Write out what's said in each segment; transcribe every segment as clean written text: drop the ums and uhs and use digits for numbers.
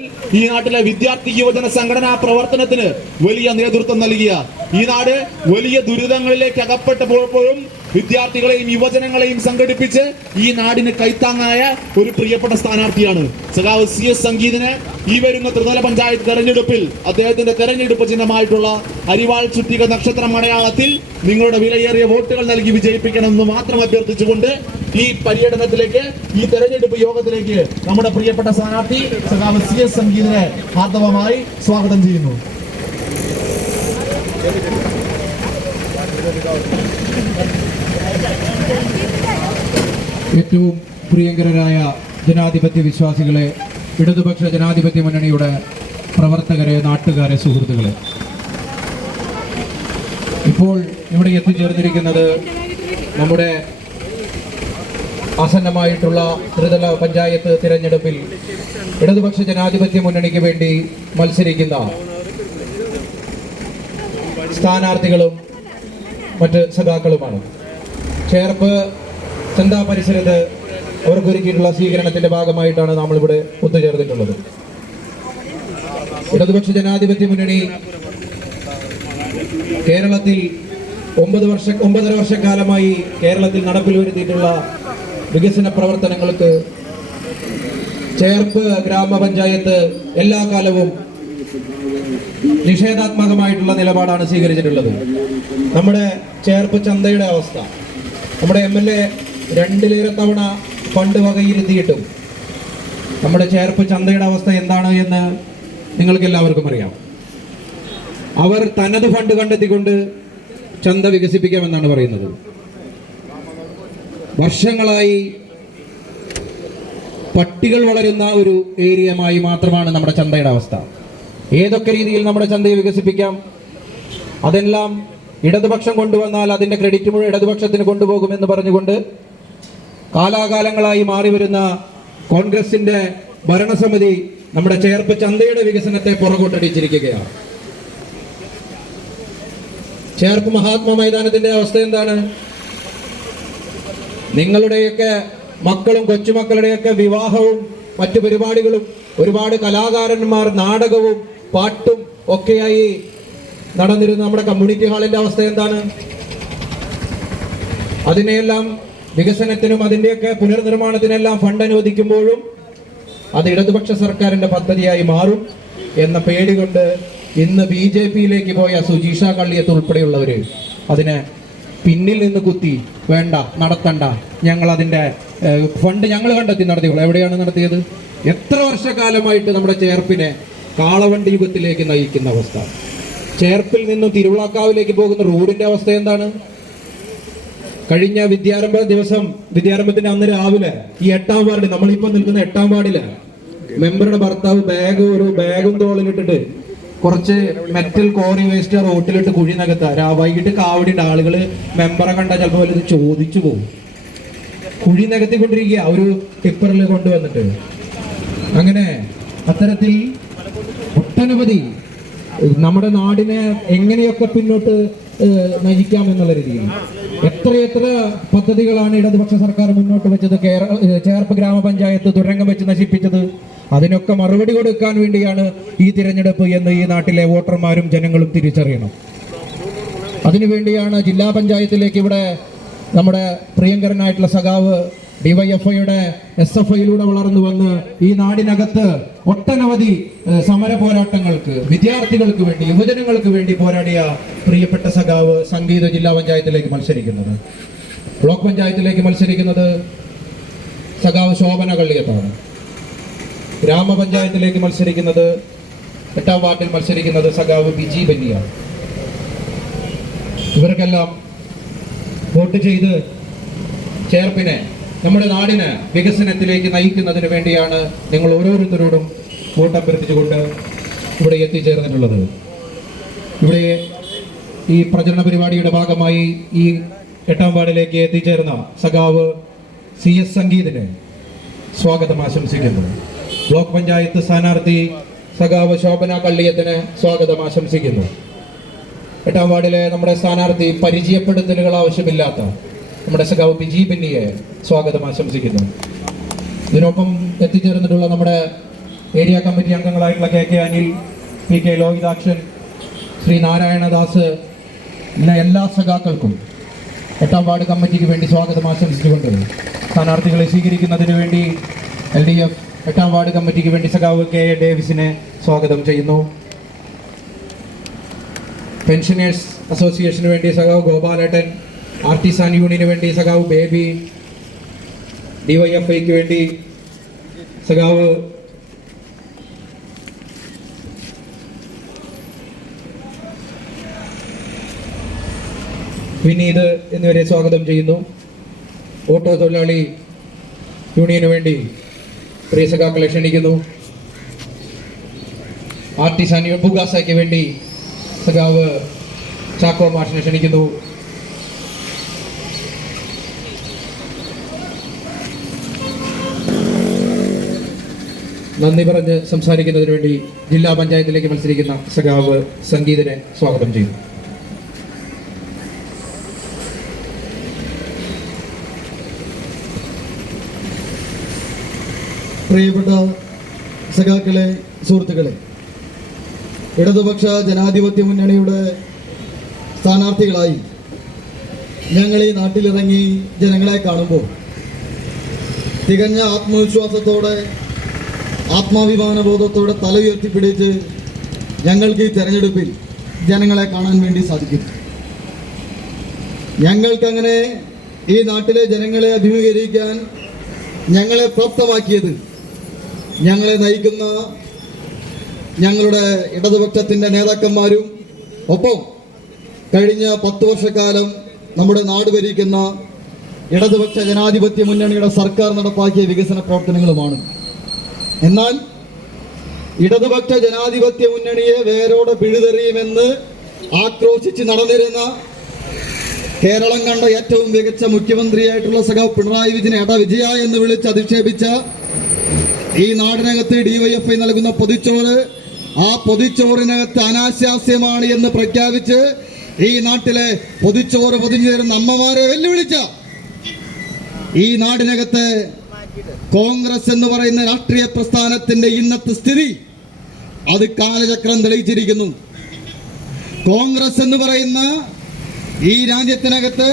ഈ നാട്ടിലെ വിദ്യാർത്ഥി യുവജന സംഘടനാ പ്രവർത്തനത്തിന് വലിയ നേതൃത്വം നൽകിയ, ഈ നാട് വലിയ ദുരിതങ്ങളിലേക്ക് അകപ്പെട്ടപ്പോഴും വിദ്യാർത്ഥികളെയും യുവജനങ്ങളെയും സംഘടിപ്പിച്ച് ഈ നാടിന് കൈത്താങ്ങായ ഒരു പ്രിയപ്പെട്ട സ്ഥാനാർത്ഥിയാണ് സഖാവ് CS സംഗീതിനെ ഈ വരുന്ന ത്രിതല പഞ്ചായത്ത് തെരഞ്ഞെടുപ്പിൽ അദ്ദേഹത്തിന്റെ തെരഞ്ഞെടുപ്പ് ചിഹ്നമായിട്ടുള്ള അരിവാൾ ചുറ്റിക നക്ഷത്രം അടയാളത്തിൽ നിങ്ങളുടെ വിലയേറിയ വോട്ടുകൾ നൽകി വിജയിപ്പിക്കണമെന്ന് മാത്രം അഭ്യർത്ഥിച്ചുകൊണ്ട് ഈ പര്യടനത്തിലേക്ക്, ഈ തെരഞ്ഞെടുപ്പ് യോഗത്തിലേക്ക് നമ്മുടെ പ്രിയപ്പെട്ട സ്ഥാനാർത്ഥി സഖാവ് CS സംഗീതിനെ ആർദ്രമായി സ്വാഗതം ചെയ്യുന്നു. ഏറ്റവും പ്രിയങ്കരായ ജനാധിപത്യ വിശ്വാസികളെ, ഇടതുപക്ഷ ജനാധിപത്യ മുന്നണിയുടെ പ്രവർത്തകരെ, നാട്ടുകാരെ, സുഹൃത്തുക്കളെ, ഇപ്പോൾ ഇവിടെ എത്തിച്ചേർന്നിരിക്കുന്നത് നമ്മുടെ ആസന്നമായിട്ടുള്ള ത്രിതല പഞ്ചായത്ത് തിരഞ്ഞെടുപ്പിൽ ഇടതുപക്ഷ ജനാധിപത്യ മുന്നണിക്ക് വേണ്ടി മത്സരിക്കുന്ന സ്ഥാനാർത്ഥികളും മറ്റ് സഖാക്കളുമാണ്. ചേർപ്പ് ചന്ത പരിസരത്ത് അവർക്കൊരുക്കിയിട്ടുള്ള സ്വീകരണത്തിന്റെ ഭാഗമായിട്ടാണ് നമ്മളിവിടെ ഒത്തുചേർന്നിട്ടുള്ളത്. ഇടതുപക്ഷ ജനാധിപത്യ മുന്നണി കേരളത്തിൽ 9.5 വർഷക്കാലമായി കേരളത്തിൽ നടപ്പിൽ വരുത്തിയിട്ടുള്ള വികസന പ്രവർത്തനങ്ങൾക്ക് ചേർപ്പ് ഗ്രാമപഞ്ചായത്ത് എല്ലാ കാലവും നിഷേധാത്മകമായിട്ടുള്ള നിലപാടാണ് സ്വീകരിച്ചിട്ടുള്ളത്. നമ്മുടെ ചേർപ്പ് ചന്തയുടെ അവസ്ഥ, നമ്മുടെ MLA 2 തവണ ഫണ്ട് വകയിരുത്തിയിട്ടും നമ്മുടെ ചേർപ്പ് ചന്തയുടെ അവസ്ഥ എന്താണ് എന്ന് നിങ്ങൾക്ക് എല്ലാവർക്കും അറിയാം. അവർ തനത് ഫണ്ട് കണ്ടെത്തിക്കൊണ്ട് ചന്ത വികസിപ്പിക്കാമെന്നാണ് പറയുന്നത്. വർഷങ്ങളായി പട്ടികൾ വളരുന്ന ഒരു ഏരിയമായി മാത്രമാണ് നമ്മുടെ ചന്തയുടെ അവസ്ഥ. ഏതൊക്കെ രീതിയിൽ നമ്മുടെ ചന്തയെ വികസിപ്പിക്കാം, അതെല്ലാം ഇടതുപക്ഷം കൊണ്ടുവന്നാൽ അതിൻ്റെ ക്രെഡിറ്റ് മുഴുവൻ ഇടതുപക്ഷത്തിന് കൊണ്ടുപോകുമെന്ന് പറഞ്ഞുകൊണ്ട് കാലാകാലങ്ങളായി മാറി വരുന്ന കോൺഗ്രസിന്റെ ഭരണസമിതി നമ്മുടെ ചേർപ്പ് ചന്തയുടെ വികസനത്തെ പുറകോട്ടടിച്ചിരിക്കുകയാണ്. ചേർപ്പ് മഹാത്മാ മൈതാനത്തിന്റെ അവസ്ഥ എന്താണ്? നിങ്ങളുടെയൊക്കെ മക്കളും കൊച്ചുമക്കളുടെയൊക്കെ വിവാഹവും മറ്റു പരിപാടികളും, ഒരുപാട് കലാകാരന്മാർ നാടകവും പാട്ടും ഒക്കെയായി നടന്നിരുന്ന നമ്മുടെ കമ്മ്യൂണിറ്റി ഹാളിന്റെ അവസ്ഥ എന്താണ്? അതിനെയെല്ലാം വികസനത്തിനും അതിൻ്റെയൊക്കെ പുനർനിർമ്മാണത്തിനെല്ലാം ഫണ്ട് അനുവദിക്കുമ്പോഴും അത് ഇടതുപക്ഷ സർക്കാരിന്റെ പദ്ധതിയായി മാറും എന്ന പേടി കൊണ്ട് ഇന്ന് BJPയിലേക്ക് പോയ സുജീഷ കള്ളിയത്ത് ഉൾപ്പെടെയുള്ളവര് അതിനെ പിന്നിൽ നിന്ന് കുത്തി, വേണ്ട, നടത്തണ്ട, ഞങ്ങൾ അതിൻ്റെ ഫണ്ട് ഞങ്ങൾ കണ്ടെത്തി നടത്തിയുള്ളൂ. എവിടെയാണ് നടത്തിയത്? എത്ര വർഷക്കാലമായിട്ട് നമ്മുടെ ചേർപ്പിനെ കാളവണ്ടി യുഗത്തിലേക്ക് നയിക്കുന്ന അവസ്ഥ. ചേർപ്പിൽ നിന്നും തിരുവിളാക്കാവിലേക്ക് പോകുന്ന റോഡിന്റെ അവസ്ഥ എന്താണ്? കഴിഞ്ഞ വിദ്യാരംഭത്തിന്റെ അന്ന് രാവിലെ ഈ 8ാം വാർഡിൽ, നമ്മളിപ്പോൾ നിൽക്കുന്ന 8ാം വാർഡില് മെമ്പറുടെ ഭർത്താവ് ഒരു ബാഗും തോളിലിട്ടിട്ട് കുറച്ച് മെറ്റൽ കോറി വേസ്റ്റ് റോട്ടിലിട്ട് കുഴി നികത്താ. വൈകിട്ട് കാവടിയുടെ ആളുകള് മെമ്പറെ കണ്ടാൽ ചിലപ്പോൾ വലുത് ചോദിച്ചു പോകും. കുഴി നികത്തിക്കൊണ്ടിരിക്കുക ഒരു ടിപ്പറിൽ കൊണ്ടുവന്നിട്ട്. അങ്ങനെ അത്തരത്തിൽ ഒട്ടനവധി നമ്മുടെ നാടിനെ എങ്ങനെയൊക്കെ പിന്നോട്ട് നയിക്കാം എന്നുള്ള രീതിയിൽ എത്രയെത്ര പദ്ധതികളാണ് ഇടതുപക്ഷ സർക്കാർ മുന്നോട്ട് വെച്ചത്. ചേർപ്പ് ഗ്രാമപഞ്ചായത്ത് തുരങ്കം വെച്ച് നശിപ്പിച്ചത്. അതിനൊക്കെ മറുപടി കൊടുക്കാൻ വേണ്ടിയാണ് ഈ തിരഞ്ഞെടുപ്പ് എന്ന് ഈ നാട്ടിലെ വോട്ടർമാരും ജനങ്ങളും തിരിച്ചറിയണം. അതിനുവേണ്ടിയാണ് ജില്ലാ പഞ്ചായത്തിലേക്ക് ഇവിടെ നമ്മുടെ പ്രിയങ്കരനായിട്ടുള്ള സഖാവ് DYFIയുടെ SFIയിലൂടെ വളർന്നു വന്ന് ഈ നാടിനകത്ത് ഒട്ടനവധി സമര പോരാട്ടങ്ങൾക്ക്, വിദ്യാർത്ഥികൾക്ക് വേണ്ടി, യുവജനങ്ങൾക്ക് വേണ്ടി പോരാടിയ പ്രിയപ്പെട്ട സഖാവ് സംഗീത ജില്ലാ പഞ്ചായത്തിലേക്ക് മത്സരിക്കുന്നത്. ബ്ലോക്ക് പഞ്ചായത്തിലേക്ക് മത്സരിക്കുന്നത് സഖാവ് ശോഭന കള്ളിയത്താണ്. ഗ്രാമപഞ്ചായത്തിലേക്ക് മത്സരിക്കുന്നത് 8ാം വാർഡിൽ മത്സരിക്കുന്നത് സഖാവ് ബിജി ബന്നിയാണ്. ഇവർക്കെല്ലാം വോട്ട് ചെയ്ത് ചേർപ്പിനെ, നമ്മുടെ നാടിനെ വികസനത്തിലേക്ക് നയിക്കുന്നതിന് വേണ്ടിയാണ് നിങ്ങൾ ഓരോരുത്തരോടും വോട്ട് അഭ്യർത്ഥിച്ചുകൊണ്ട് ഇവിടെ എത്തിച്ചേർന്നിട്ടുള്ളത്. ഇവിടെ ഈ പ്രചരണ പരിപാടിയുടെ ഭാഗമായി ഈ 8ാം വാർഡിലേക്ക് എത്തിച്ചേർന്ന സഖാവ് CS സംഗീതിനെ സ്വാഗതം ആശംസിക്കുന്നു. ബ്ലോക്ക് പഞ്ചായത്ത് സ്ഥാനാർത്ഥി സഖാവ് ശോഭന കള്ളിയത്തിന് സ്വാഗതം ആശംസിക്കുന്നു. 8ാം വാർഡിലെ നമ്മുടെ സ്ഥാനാർത്ഥി പരിചയപ്പെടുത്തലുകൾ ആവശ്യമില്ലാത്ത നമ്മുടെ സഖാവ് ബിജി ബന്നിയെ സ്വാഗതം ആശംസിക്കുന്നു. ഇതിനൊപ്പം എത്തിച്ചേർന്നിട്ടുള്ള നമ്മുടെ ഏരിയ കമ്മിറ്റി അംഗങ്ങളായിട്ടുള്ള K K Anil, P K Lohithakshan, Sree Narayanadas എന്ന എല്ലാ സഖാക്കൾക്കും 8ാം വാർഡ് കമ്മിറ്റിക്ക് വേണ്ടി സ്വാഗതം ആശംസിച്ചുകൊണ്ട് സ്ഥാനാർത്ഥികളെ സ്വീകരിക്കുന്നതിന് വേണ്ടി LDF 8ാം വാർഡ് കമ്മിറ്റിക്ക് വേണ്ടി സഖാവ് കെ എ ഡേവിസിനെ സ്വാഗതം ചെയ്യുന്നു. പെൻഷനേഴ്സ് അസോസിയേഷന് വേണ്ടി സഖാവ് ഗോപാലേട്ടൻ, ആർട്ടിസാൻ യൂണിയന് വേണ്ടി സഖാവ് ബേബി, DYFIക്ക് വേണ്ടി സഖാവ് വിനീത് എന്നിവരെ സ്വാഗതം ചെയ്യുന്നു. ഓട്ടോ തൊഴിലാളി യൂണിയന് വേണ്ടി പ്രിയ സഖാക്കളെ ക്ഷണിക്കുന്നു. ആർട്ടിസാൻ ബുഗാസയ്ക്ക് വേണ്ടി സഖാവ് ചാക്കോ മാഷിനെ ക്ഷണിക്കുന്നു. നന്ദി പറഞ്ഞ് സംസാരിക്കുന്നതിന് വേണ്ടി ജില്ലാ പഞ്ചായത്തിലേക്ക് മത്സരിക്കുന്ന സഖാവ് സംഗീതനെ സ്വാഗതം ചെയ്യുന്നു. പ്രിയപ്പെട്ട സഖാക്കളെ, സുഹൃത്തുക്കളെ, ഇടതുപക്ഷ ജനാധിപത്യ മുന്നണിയുടെ സ്ഥാനാർത്ഥികളായി ഞങ്ങൾ ഈ നാട്ടിലിറങ്ങി ജനങ്ങളെ കാണുമ്പോൾ തികഞ്ഞ ആത്മവിശ്വാസത്തോടെ, ആത്മാഭിമാനബോധത്തോടെ തല ഉയർത്തിപ്പിടിച്ച് ഞങ്ങൾക്ക് ഈ തെരഞ്ഞെടുപ്പിൽ ജനങ്ങളെ കാണാൻ വേണ്ടി സാധിക്കും. ഞങ്ങൾക്കങ്ങനെ ഈ നാട്ടിലെ ജനങ്ങളെ അഭിമുഖീകരിക്കാൻ ഞങ്ങളെ പ്രാപ്തമാക്കിയത് ഞങ്ങളെ നയിക്കുന്ന ഞങ്ങളുടെ ഇടതുപക്ഷത്തിൻ്റെ നേതാക്കന്മാരും ഒപ്പം കഴിഞ്ഞ 10 വർഷക്കാലം നമ്മുടെ നാട് ഭരിക്കുന്ന ഇടതുപക്ഷ ജനാധിപത്യ മുന്നണിയുടെ സർക്കാർ നടപ്പാക്കിയ വികസന പ്രവർത്തനങ്ങളുമാണ്. എന്നാൽ ഇടതുപക്ഷ ജനാധിപത്യ മുന്നണിയെ വേരോടെ പിഴുതെറിയുമെന്ന് ആക്രോശിച്ച് നടന്നിരുന്ന കേരളം കണ്ട ഏറ്റവും മികച്ച മുഖ്യമന്ത്രിയായിട്ടുള്ള സഖാവ് പിണറായി വിജയനെ വിജയ എന്ന് വിളിച്ച് അധിക്ഷേപിച്ച ഈ നാടിനകത്ത് DYFI നൽകുന്ന പൊതിച്ചോറ്, ആ പൊതിച്ചോറിനകത്ത് അനാശാസ്യമാണ് എന്ന് പ്രഖ്യാപിച്ച് ഈ നാട്ടിലെ പൊതിച്ചോറ് പൊതിഞ്ഞു തരുന്ന അമ്മമാരെ വെല്ലുവിളിച്ച ഈ നാടിനകത്ത് കോൺഗ്രസ് എന്ന് പറയുന്ന രാഷ്ട്രീയ പ്രസ്ഥാനത്തിന്റെ ഇന്നത്തെ സ്ഥിതി അത് കാലചക്രം തെളിയിച്ചിരിക്കുന്നു. കോൺഗ്രസ് എന്ന് പറയുന്ന ഈ രാജ്യത്തിനകത്ത്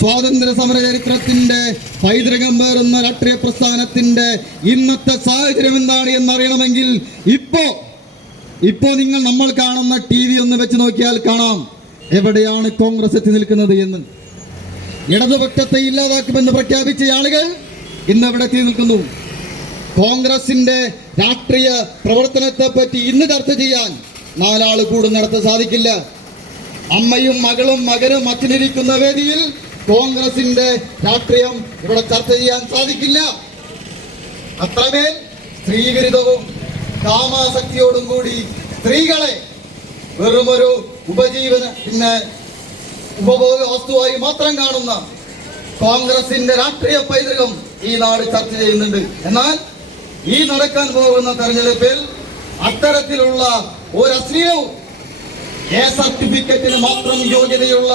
സ്വാതന്ത്ര്യ സമര ചരിത്രത്തിന്റെ പൈതൃകം പേറുന്ന രാഷ്ട്രീയ പ്രസ്ഥാനത്തിന്റെ ഇന്നത്തെ സാഹചര്യം എന്താണ് എന്നറിയണമെങ്കിൽ ഇപ്പോ നിങ്ങൾ നമ്മൾ കാണുന്ന TV ഒന്ന് വെച്ച് നോക്കിയാൽ കാണാം എവിടെയാണ് കോൺഗ്രസ് എത്തി നിൽക്കുന്നത് എന്ന്. ഇടതുപക്ഷത്തെ ഇല്ലാതാക്കുമെന്ന് പ്രഖ്യാപിച്ച ആളുകൾ ഇന്ന് എവിടെ എത്തി നിൽക്കുന്നു? കോൺഗ്രസിന്റെ രാഷ്ട്രീയ പ്രവർത്തനത്തെ പറ്റി ഇന്ന് ചർച്ച ചെയ്യാൻ 4 ആൾ കൂടുന്നിടത്ത് സാധിക്കില്ല. അമ്മയും മകളും മകനും അച്ഛനിരിക്കുന്ന വേദിയിൽ കോൺഗ്രസിന്റെ രാഷ്ട്രീയം ഇവിടെ ചർച്ച ചെയ്യാൻ സാധിക്കില്ല. അത്രമേൽ സ്ത്രീവിരുദ്ധവും കാമാസക്തിയോടും കൂടി സ്ത്രീകളെ വെറുമൊരു ഉപജീവന ഉപഭോഗ വസ്തുവായി മാത്രം കാണുന്ന കോൺഗ്രസിന്റെ രാഷ്ട്രീയ പൈതൃകം ഈ നാട് ചർച്ച ചെയ്യുന്നുണ്ട്. എന്നാൽ ഈ നടക്കാൻ പോകുന്ന തെരഞ്ഞെടുപ്പിൽ അത്തരത്തിലുള്ള ഒരു അശ്ലീലവും സർട്ടിഫിക്കറ്റിന് മാത്രം യോഗ്യതയുള്ള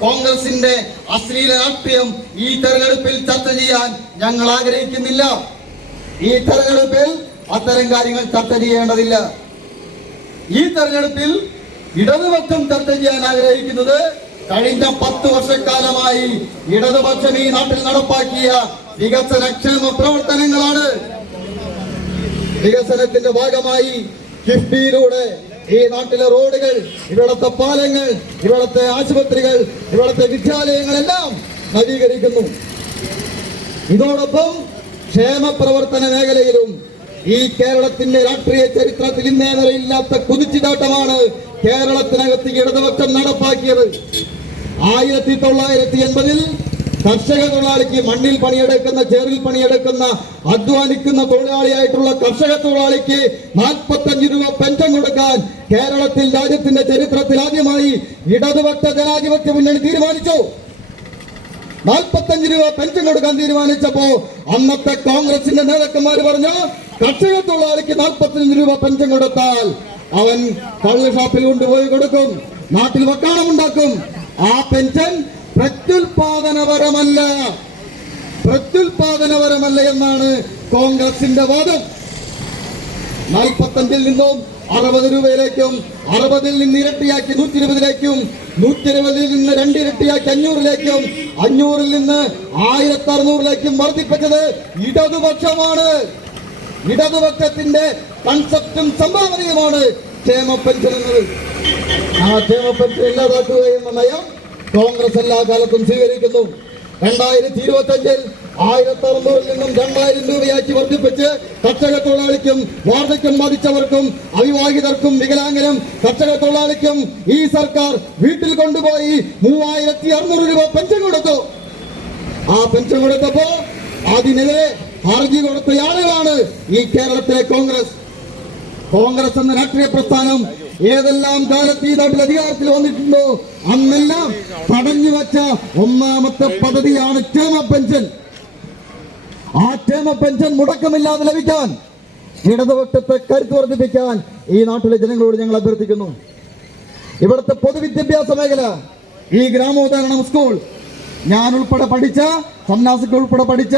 കോൺഗ്രസിന്റെ അശ്ലീല രാഷ്ട്രീയം ഈ തെരഞ്ഞെടുപ്പിൽ ചർച്ച ചെയ്യാൻ ഞങ്ങൾ ആഗ്രഹിക്കുന്നില്ല. ഈ തെരഞ്ഞെടുപ്പിൽ അത്തരം കാര്യങ്ങൾ ചർച്ച ചെയ്യേണ്ടതില്ല. ഈ തെരഞ്ഞെടുപ്പിൽ ഇടതുപക്ഷം ചർച്ച ചെയ്യാൻ ആഗ്രഹിക്കുന്നത് കഴിഞ്ഞ 10 വർഷക്കാലമായി ഇടതുപക്ഷം ഈ നാട്ടിൽ നടപ്പാക്കിയ വികസനക്ഷേമ പ്രവർത്തനങ്ങളാണ്. വികസനത്തിന്റെ ഭാഗമായി കിഫ്ബിയിലൂടെ ഈ നാട്ടിലെ റോഡുകൾ, ഇവിടുത്തെ പാലങ്ങൾ, ഇവിടുത്തെ ആശുപത്രികൾ, ഇവിടുത്തെ വിദ്യാലയങ്ങളെല്ലാം നവീകരിക്കുന്നു. ഇതോടൊപ്പം ക്ഷേമ പ്രവർത്തന മേഖലയിലും ഈ കേരളത്തിന്റെ രാഷ്ട്രീയ ചരിത്രത്തിൽ ഇന്നേ വരെ ഇല്ലാത്ത കുതിച്ചുചാട്ടമാണ് കേരളത്തിനകത്ത് ഇടതുപക്ഷം നടപ്പാക്കിയത്. 1980-ൽ കർഷക തൊഴിലാളിക്ക് മണ്ണിൽ പണിയെടുക്കുന്ന, ചേറിൽ പണിയെടുക്കുന്ന, അധ്വാനിക്കുന്ന തൊഴിലാളിയായിട്ടുള്ള കർഷക തൊഴിലാളിക്ക് 45 രൂപ പെൻഷൻ കൊടുക്കാൻ കേരളത്തിൽ രാജ്യത്തിന്റെ ചരിത്രത്തിൽ ആദ്യമായി ഇടതുപക്ഷ ജനാധിപത്യ മുന്നണി തീരുമാനിച്ചു. 45 രൂപ പെൻഷൻ കൊടുക്കാൻ തീരുമാനിച്ചപ്പോ അന്നത്തെ കോൺഗ്രസിന്റെ നേതാക്കന്മാർ പറഞ്ഞു, കർഷക തൊഴിലാളിക്ക് 45 രൂപ പെൻഷൻ കൊടുത്താൽ അവൻ കള്ള് ഷാപ്പിൽ കൊണ്ടുപോയി കൊടുക്കും, നാട്ടിൽ വക്കാണമുണ്ടാക്കും. ആ പെൻഷൻ പ്രത്യുൽപാദനപരമല്ല എന്നാണ് കോൺഗ്രസിന്റെ വാദം. 45 നിന്നും 60 രൂപയിലേക്കും, 60 നിന്ന് ഇരട്ടിയാക്കി 120ലേക്കും, 120 നിന്ന് 2 ഇരട്ടിയാക്കി 500ലേക്കും, 500 നിന്ന് 1600ലേക്കും വർദ്ധിപ്പിച്ചത് ഇടതുപക്ഷമാണ്. ഇടതുപക്ഷത്തിന്റെ കൺസെപ്റ്റും സംഭാവനയുമാണ് ക്ഷേമ പെൻഷൻ എന്നത്. ആ ക്ഷേമ പെൻഷൻ ഇല്ലാതാക്കുക എന്ന നയം കോൺഗ്രസ് എല്ലാ കാലത്തും സ്വീകരിക്കുന്നു. 2025 1600 നിന്നും 2000 രൂപയാക്കി വർദ്ധിപ്പിച്ച് കർഷക തൊഴിലാളിക്കും വാർദ്ധക്യം ബാധിച്ചവർക്കും അവിവാഹിതർക്കും വികലാംഗനും കർഷക തൊഴിലാളിക്കും ഈ സർക്കാർ വീട്ടിൽ കൊണ്ടുപോയി 3600 രൂപ പെൻഷൻ കൊടുത്തു. ആ പെൻഷൻ കൊടുത്തപ്പോ അതിനെതിരെ ഹർജി കൊടുത്തയാളുകളാണ് ഈ കേരളത്തിലെ കോൺഗ്രസ്. കോൺഗ്രസ് എന്ന രാഷ്ട്രീയ പ്രസ്ഥാനം ഏതെല്ലാം കാലത്ത് ഈ നാട്ടിൽ അധികാരത്തിൽ വന്നിട്ടുണ്ടോ അന്നെല്ലാം തടഞ്ഞു വെച്ച ഒന്നാമത്തെ പദ്ധതിയാണ് ക്ഷേമ പെൻഷൻ. ആ ക്ഷേമ പെൻഷൻ മുടക്കമില്ലാതെ ലഭിക്കാൻ ഇടതുപക്ഷത്തെ കരുത്ത് വർദ്ധിപ്പിക്കാൻ ഈ നാട്ടിലെ ജനങ്ങളോട് ഞങ്ങൾ അഭ്യർത്ഥിക്കുന്നു. ഇവിടുത്തെ പൊതുവിദ്യാഭ്യാസ മേഖല, ഈ ഗ്രാമോദാഹരണം സ്കൂൾ, ഞാൻ ഉൾപ്പെടെ പഠിച്ച, സന്യാസികൾ ഉൾപ്പെടെ പഠിച്ച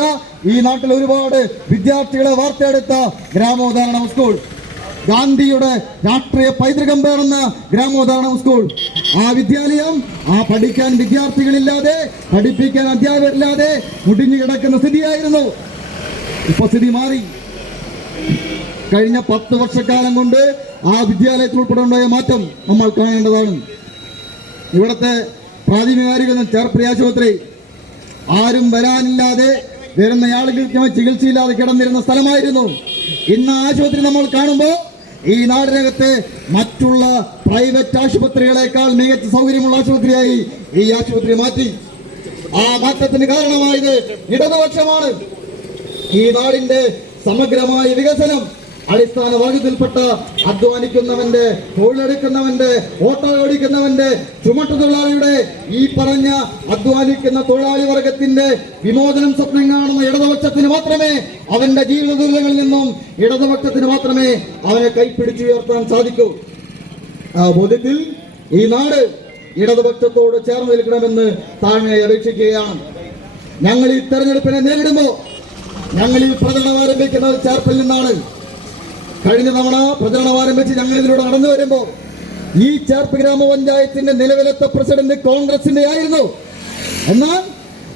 ഈ നാട്ടിൽ ഒരുപാട് വിദ്യാർത്ഥികളെ വാർത്തെടുത്ത ഗ്രാമോദാഹരണം സ്കൂൾ, ഗാന്ധിയുടെ രാഷ്ട്രീയ പൈതൃകം പേറുന്ന ഗ്രാമോദാഹരണം സ്കൂൾ, ആ വിദ്യാലയം ആ പഠിക്കാൻ വിദ്യാർത്ഥികളില്ലാതെ, പഠിപ്പിക്കാൻ അധ്യാപകരില്ലാതെ മുടിഞ്ഞു കിടക്കുന്ന സ്ഥിതിയായിരുന്നു. ഇപ്പൊ സ്ഥിതി മാറി. കഴിഞ്ഞ 10 വർഷക്കാലം കൊണ്ട് ആ വിദ്യാലയത്തിൽ ഉൾപ്പെടെ ഉണ്ടായ മാറ്റം നമ്മൾ കാണേണ്ടതാണ്. ഇവിടുത്തെ പ്രാഥമികാരോഗ്യ ചേർപ്പി ആശുപത്രി ആരും വരാനില്ലാതെ, വരുന്ന ആളുകൾക്ക് ചികിത്സയില്ലാതെ കിടന്നിരുന്ന സ്ഥലമായിരുന്നു. ഇന്ന് ആശുപത്രി നമ്മൾ കാണുമ്പോൾ ഈ നാടിനകത്ത് മറ്റുള്ള പ്രൈവറ്റ് ആശുപത്രികളെക്കാൾ മികച്ച സൗകര്യമുള്ള ആശുപത്രിയായി ഈ ആശുപത്രി മാറ്റി. ആ മാറ്റത്തിന് കാരണമായത് ഇടതുപക്ഷമാണ്. ഈ നാടിന്റെ സമഗ്രമായ വികസനം അടിസ്ഥാന വർഗത്തിൽപ്പെട്ട അധ്വാനിക്കുന്നവന്റെ, തൊഴിലെടുക്കുന്നവന്റെ, ഓട്ടോ ഓടിക്കുന്നവന്റെ, ചുമട്ടുതൊഴിലാളിയുടെ, ഈ പറഞ്ഞ അധ്വാനിക്കുന്ന തൊഴിലാളി വർഗത്തിന്റെ വിമോചനം സ്വപ്നം കാണുന്ന ഇടതുപക്ഷത്തിന് മാത്രമേ അവന്റെ ജീവിത ദുരിതങ്ങളിൽ നിന്നും ഇടതുപക്ഷത്തിന് മാത്രമേ അവനെ കൈപ്പിടിച്ചുയർത്താൻ സാധിക്കൂ. ആ ബോധ്യത്തിൽ ഈ നാട് ഇടതുപക്ഷത്തോട് ചേർന്ന് നിൽക്കണമെന്ന് താഴ്മയായി അപേക്ഷിക്കുകയാണ്. ഞങ്ങൾ ഈ തെരഞ്ഞെടുപ്പിനെ നേരിടുമ്പോൾ ഞങ്ങളിൽ പ്രചരണം ആരംഭിക്കുന്നത് ചേർപ്പിൽ നിന്നാണ്. കഴിഞ്ഞ തവണ പ്രചരണം ആരംഭിച്ച് ഞങ്ങൾ ഇതിലൂടെ നടന്നു വരുമ്പോൾ ഈ ചേർപ്പ് ഗ്രാമപഞ്ചായത്തിന്റെ നിലവിലത്തെ പ്രസിഡന്റ് കോൺഗ്രസിന്റെ ആയിരുന്നു. എന്നാൽ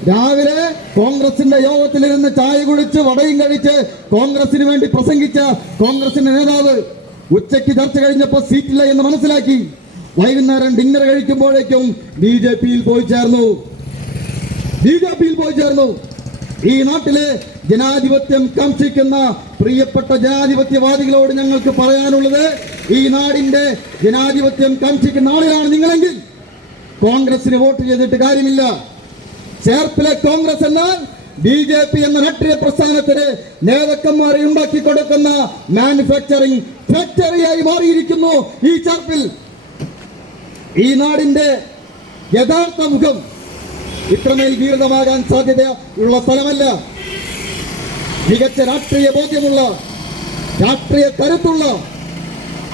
രാവിലെ കോൺഗ്രസിന്റെ യോഗത്തിലിരുന്ന് ചായ കുടിച്ച് വടയും കഴിച്ച് കോൺഗ്രസിന് വേണ്ടി പ്രസംഗിച്ച കോൺഗ്രസിന്റെ നേതാവ് ഉച്ചയ്ക്ക് ചർച്ച കഴിഞ്ഞപ്പോൾ സീറ്റില്ല എന്ന് മനസ്സിലാക്കി വൈകുന്നേരം ഡിന്നർ കഴിക്കുമ്പോഴേക്കും ബി ജെ പിയിൽ പോയി ചേർന്നു. ഈ നാട്ടിലെ ജനാധിപത്യം കാംക്ഷിക്കുന്ന പ്രിയപ്പെട്ട ജനാധിപത്യവാദികളോട് ഞങ്ങൾക്ക് പറയാനുള്ളത്, ഈ നാടിന്റെ ജനാധിപത്യം കാംക്ഷിക്കുന്ന ആളുകളാണ് നിങ്ങളെങ്കിൽ കോൺഗ്രസിന് വോട്ട് ചെയ്തിട്ട് കാര്യമില്ല. ചേർപ്പിലെ കോൺഗ്രസ് എന്നാൽ BJP എന്ന രാഷ്ട്രീയ പ്രസ്ഥാനത്തിന് നേതാക്കന്മാരെ ഉണ്ടാക്കി കൊടുക്കുന്ന മാനുഫാക്ചറിംഗ് ഫാക്ടറിയായി മാറിയിരിക്കുന്നു ഈ ചേർപ്പിൽ. ഈ നാടിന്റെ യഥാർത്ഥ മുഖം ഇത്രമേൽ വികൃതമാകാൻ സാധ്യതയുള്ള സ്ഥലമല്ല. മികച്ച രാഷ്ട്രീയ ബോധ്യമുള്ള, രാഷ്ട്രീയ കരുത്തുള്ള,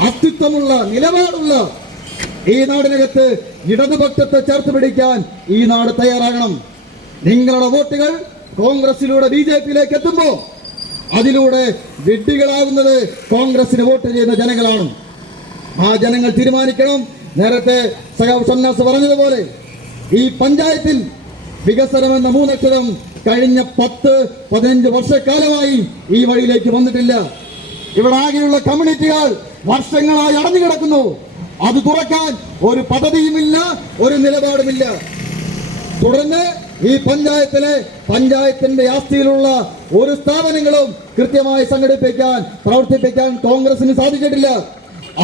അസ്തിത്വമുള്ള, നിലപാടുള്ള ഈ നാടിനകത്ത് ഇടതുപക്ഷത്തെ ചേർത്ത് പിടിക്കാൻ ഈ നാട് തയ്യാറാകണം. നിങ്ങളുടെ വോട്ടുകൾ കോൺഗ്രസിലൂടെ BJPയിലേക്ക് എത്തുമ്പോൾ അതിലൂടെ വിഡ്ഢികളാകുന്നത് കോൺഗ്രസിന് വോട്ട് ചെയ്യുന്ന ജനങ്ങളാണ്. ആ ജനങ്ങൾ തീരുമാനിക്കണം. നേരത്തെ സഖാവ് സന്നാസ് പറഞ്ഞതുപോലെ ഈ പഞ്ചായത്തിൽ വികസനം എന്ന 3 അക്ഷരം കഴിഞ്ഞ 10-15 വർഷക്കാലമായി ഈ വഴിയിലേക്ക് വന്നിട്ടില്ല. ഇവിടെ ആകെയുള്ള കമ്മ്യൂണിറ്റികൾ വർഷങ്ങളായി അടഞ്ഞു കിടക്കുന്നു. അത് തുറക്കാൻ ഒരു പദ്ധതിയുമില്ല, ഒരു നിലപാടുമില്ല. തുടർന്ന് ഈ പഞ്ചായത്തിന്റെ ആസ്തിയിലുള്ള ഒരു സ്ഥാപനങ്ങളും കൃത്യമായി സംഘടിപ്പിക്കാൻ, പ്രവർത്തിപ്പിക്കാൻ കോൺഗ്രസിന് സാധിച്ചിട്ടില്ല.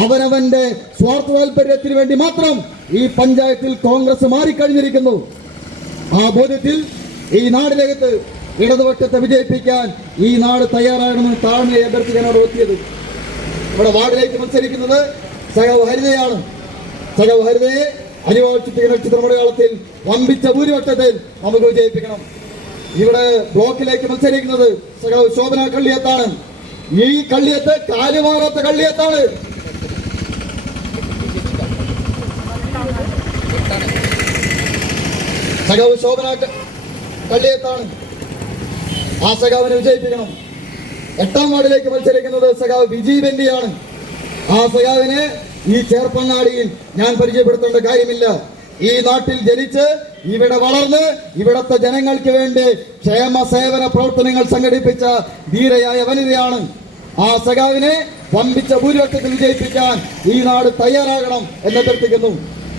അവനവന്റെ സ്വാർത്ഥ താല്പര്യത്തിന് വേണ്ടി മാത്രം ഈ പഞ്ചായത്തിൽ കോൺഗ്രസ് മാറിക്കഴിഞ്ഞിരിക്കുന്നു. ആ ബോധ്യത്തിൽ ഈ നാടിനകത്ത് ഇടതുപക്ഷത്തെ വിജയിപ്പിക്കാൻ ഈ നാട് തയ്യാറാകണമെന്ന് താഴ്മയെ അഭ്യർത്ഥിക്കാനാണ് എത്തിയത്. ഇവിടെ വാർഡിലേക്ക് മത്സരിക്കുന്നത് സഖാവ് ഹരിതയാണ്. സഖാവ് ഹരിതയെ അനിവാഴ്ചിത്രമടയാളത്തിൽ വമ്പിച്ച ഭൂരിപക്ഷത്തിൽ നമുക്ക് വിജയിപ്പിക്കണം. ഇവിടെ ബ്ലോക്കിലേക്ക് മത്സരിക്കുന്നത് സഖാവ് ശോഭന കള്ളിയത്താണ്. ഈ കള്ളിയത്ത് കാലുമാറാത്ത കള്ളിയത്താണ്. സഖാവ് ശോഭന കള്ളിയത്താണ്. ആ സഖാവിനെ വിജയിപ്പിക്കണം. 8ാം വാർഡിലേക്ക് മത്സരിക്കുന്നത് സഖാവ് വിജി ബെന്റിയാണ്. ആ സഖാവിനെ ഈ ചേർപ്പങ്ങാടിയിൽ ഞാൻ പരിചയപ്പെടുത്തേണ്ട കാര്യമില്ല. ഈ നാട്ടിൽ ജനിച്ച് ഇവിടെ വളർന്ന് ഇവിടത്തെ ജനങ്ങൾക്ക് വേണ്ടി ക്ഷേമ സേവന പ്രവർത്തനങ്ങൾ സംഘടിപ്പിച്ച ധീരയായ വനിതയാണ്. ആ സഖാവിനെ വമ്പിച്ച ഭൂരിപക്ഷത്തിൽ വിജയിപ്പിക്കാൻ ഈ നാട് തയ്യാറാകണം എന്ന് അഭ്യർത്ഥിക്കുന്നു.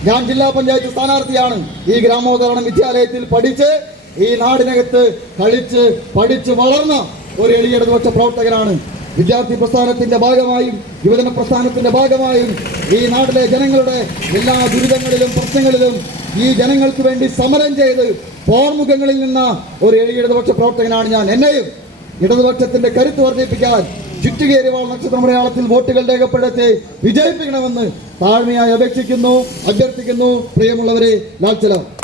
ഞാൻ ജില്ലാ പഞ്ചായത്ത് സ്ഥാനാർത്ഥിയാണ്. ഈ ഗ്രാമോദരണം വിദ്യാലയത്തിൽ പഠിച്ച് ഈ നാടിനകത്ത് കളിച്ച് പഠിച്ച് വളർന്ന ഒരു എളിയ ഇടതുപക്ഷ പ്രവർത്തകനാണ്. വിദ്യാർത്ഥി പ്രസ്ഥാനത്തിന്റെ ഭാഗമായും യുവജന പ്രസ്ഥാനത്തിന്റെ ഭാഗമായും ഈ നാട്ടിലെ ജനങ്ങളുടെ എല്ലാ ദുരിതങ്ങളിലും പ്രശ്നങ്ങളിലും ഈ ജനങ്ങൾക്ക് വേണ്ടി സമരം ചെയ്ത് പോർമുഖങ്ങളിൽ നിന്ന ഒരു എളിയ ഇടതുപക്ഷ പ്രവർത്തകനാണ് ഞാൻ. എന്നെയും ഇടതുപക്ഷത്തിന്റെ കരുത്ത് വർദ്ധിപ്പിക്കാൻ ചുറ്റുകേരിവാൾ നക്ഷത്ര മലയാളത്തിൽ വോട്ടുകൾ രേഖപ്പെടുത്തി വിജയിപ്പിക്കണമെന്ന് താഴ്മയായി അപേക്ഷിക്കുന്നു, അഭ്യർത്ഥിക്കുന്നു. പ്രിയമുള്ളവരെ, ലാൽ സലാം.